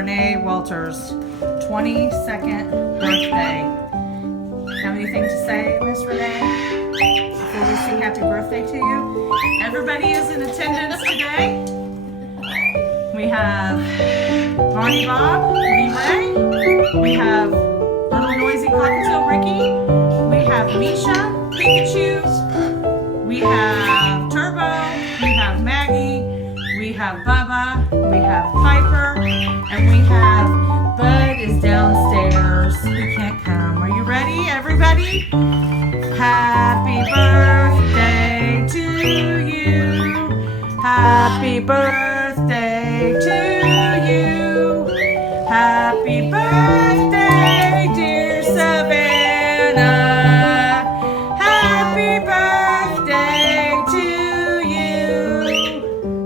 Renee Welter's 22nd birthday. Have anything to say, Miss Renee? Before we sing happy birthday to you? Everybody is in attendance today. We have Barney Bob, Lee Ray. We have Little Noisy Cockatiel Ricky. We have Misha, Pikachu. We have Turbo. We have Maggie. We have Bubba. We have Piper. And we have Bud is downstairs. He can't come. Are you ready, everybody? Happy birthday to you. Happy birthday to